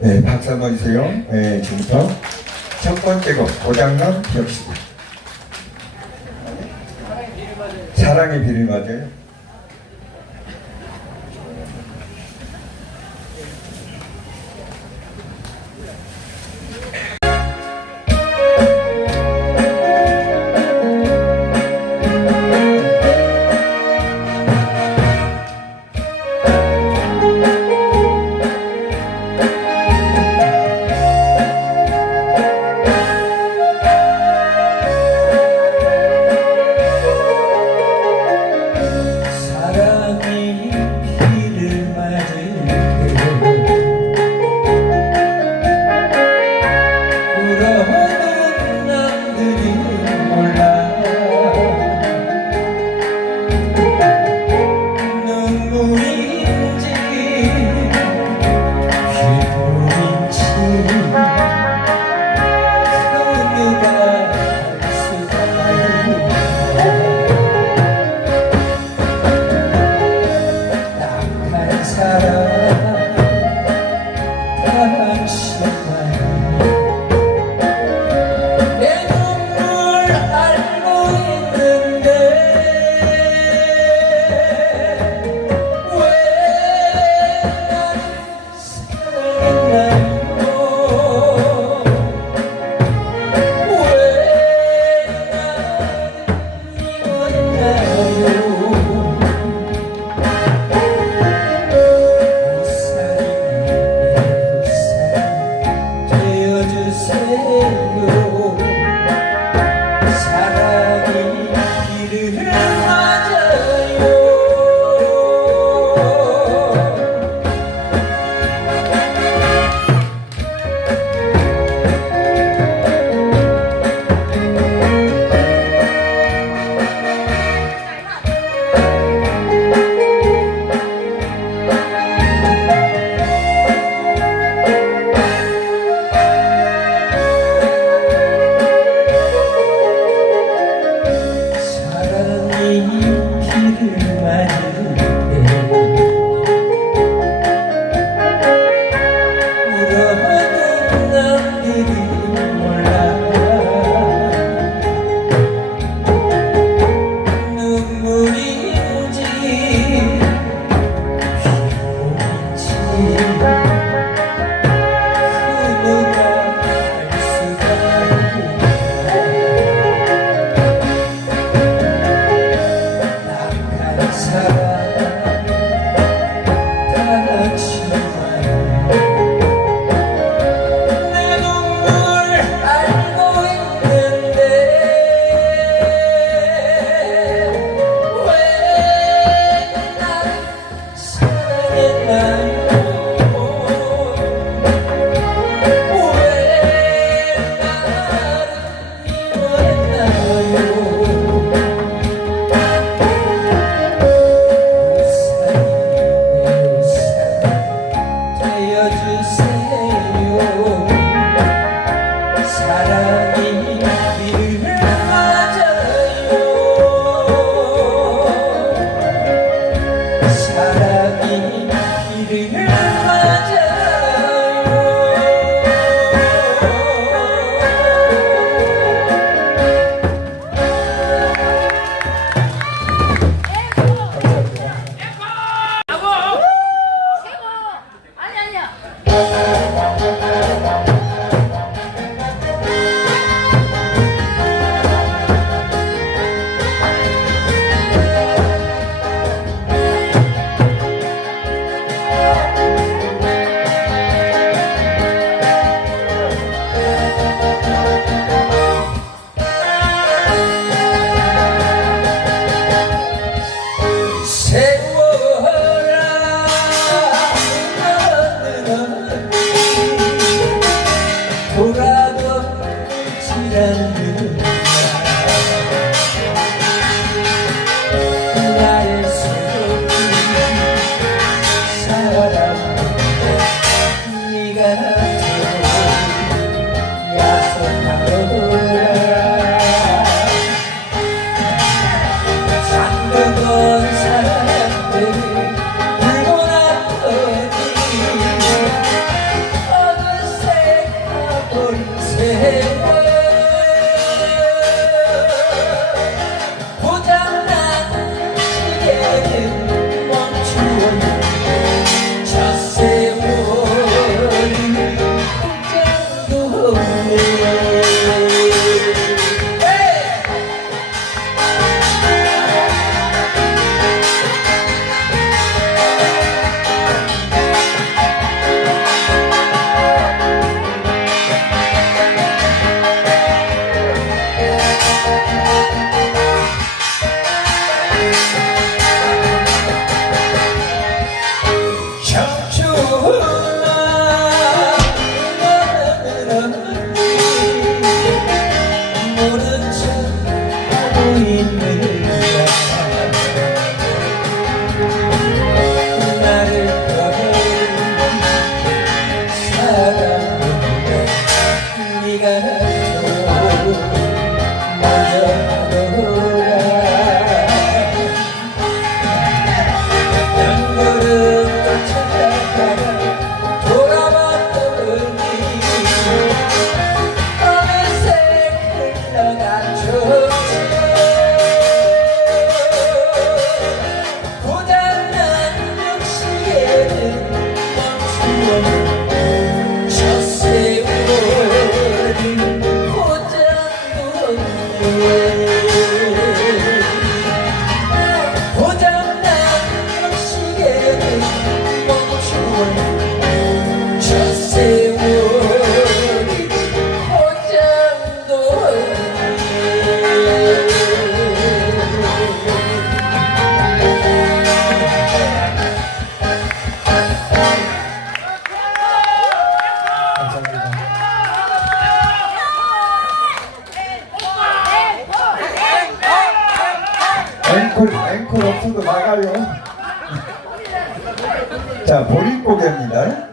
네, 박수 한번 주세요. 네, 지금부터 첫 번째 곡, 고장남 기억시고 사랑의 비를 맞아요. eğlendim 나가요. 자, 보릿고개입니다.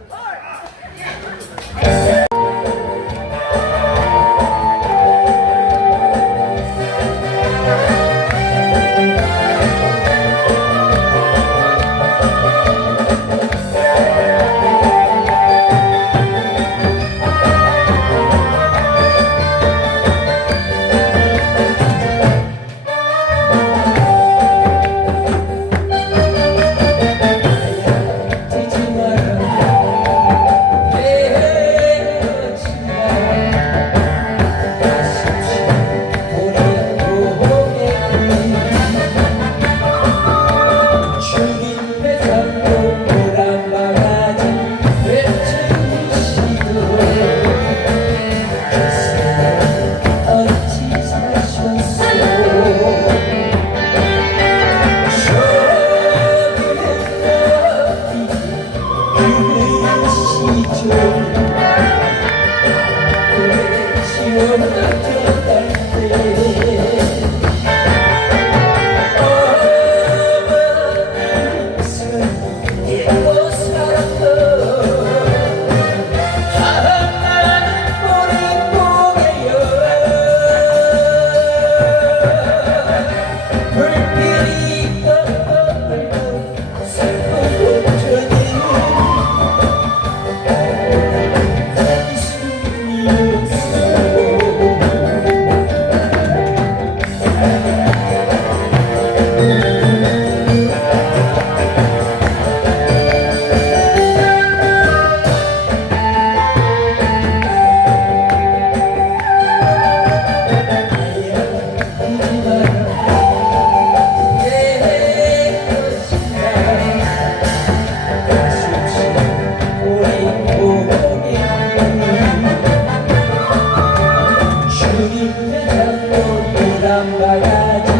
Rambagada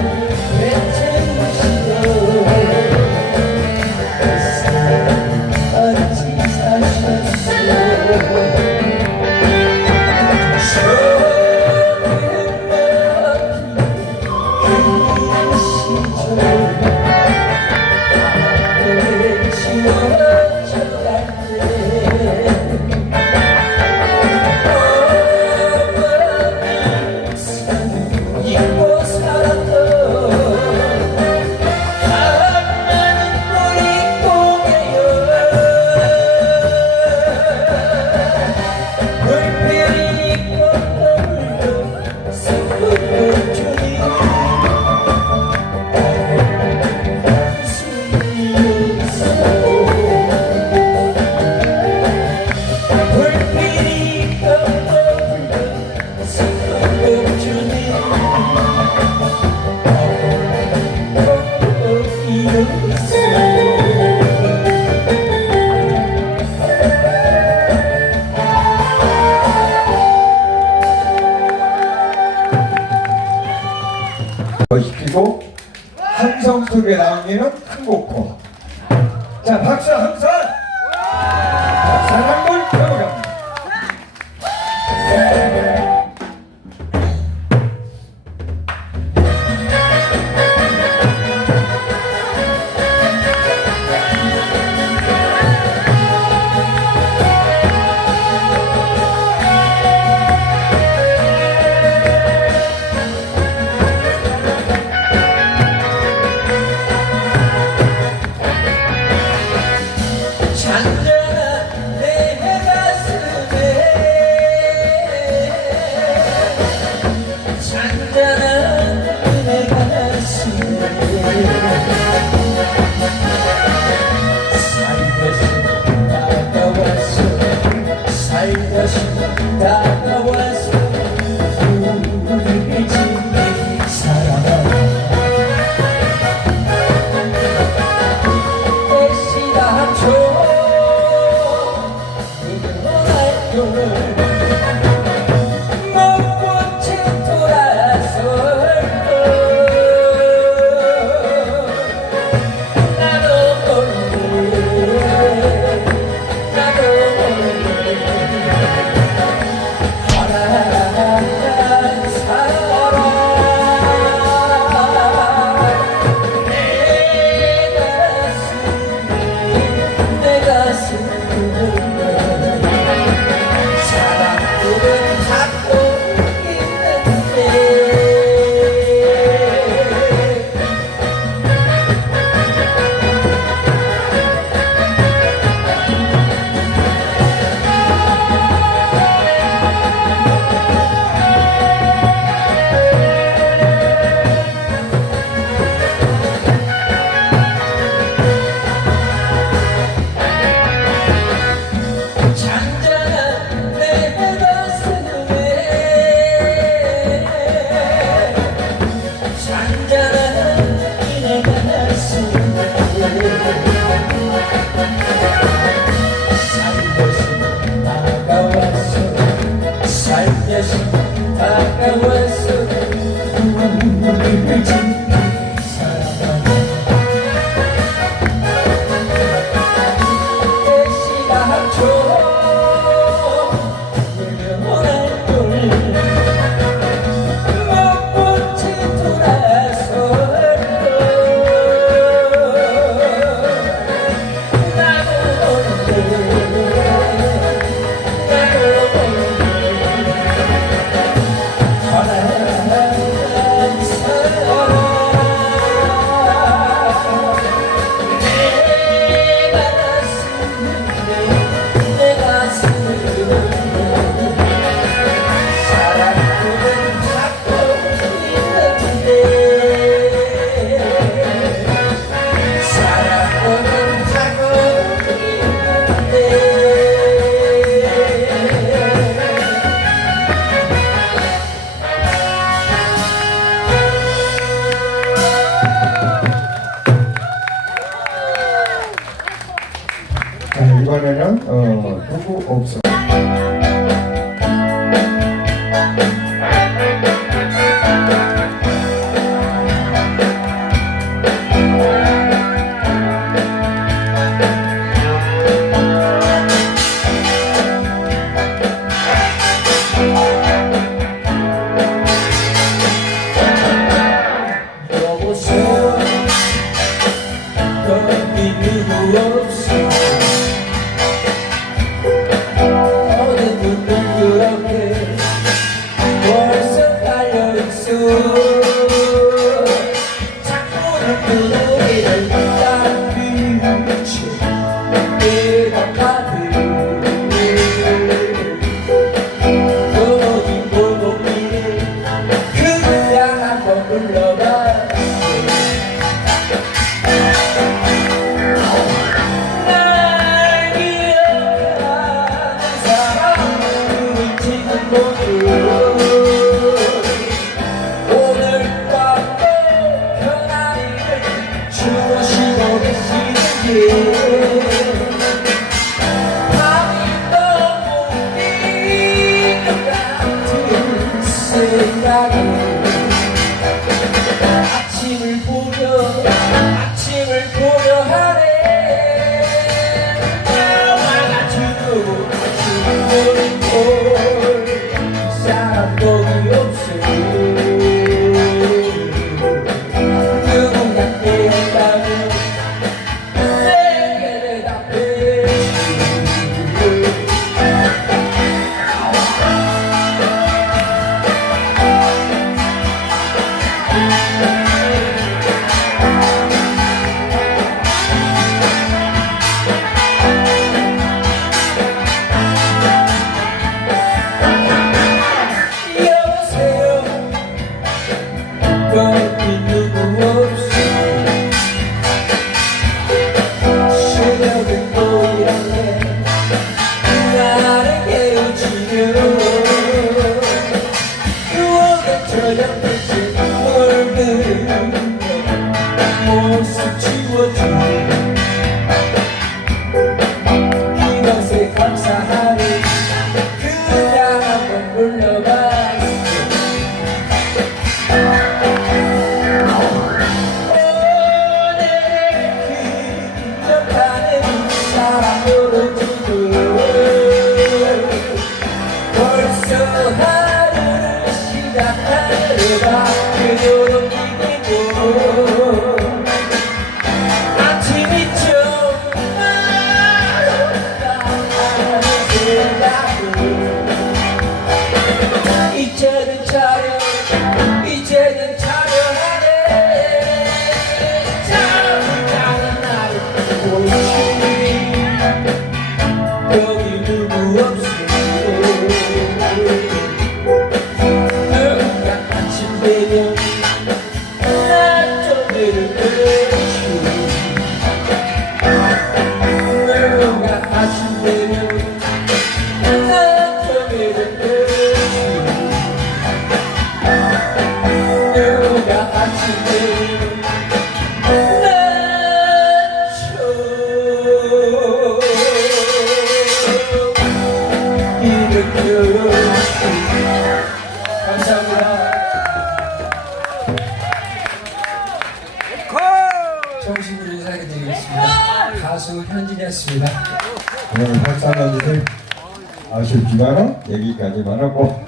감성 속에 나오는 큰 곡고. 자 박수 한선 박수 한곡 Senhor. 네, 이번에는 어, 누구 없어. 내일 또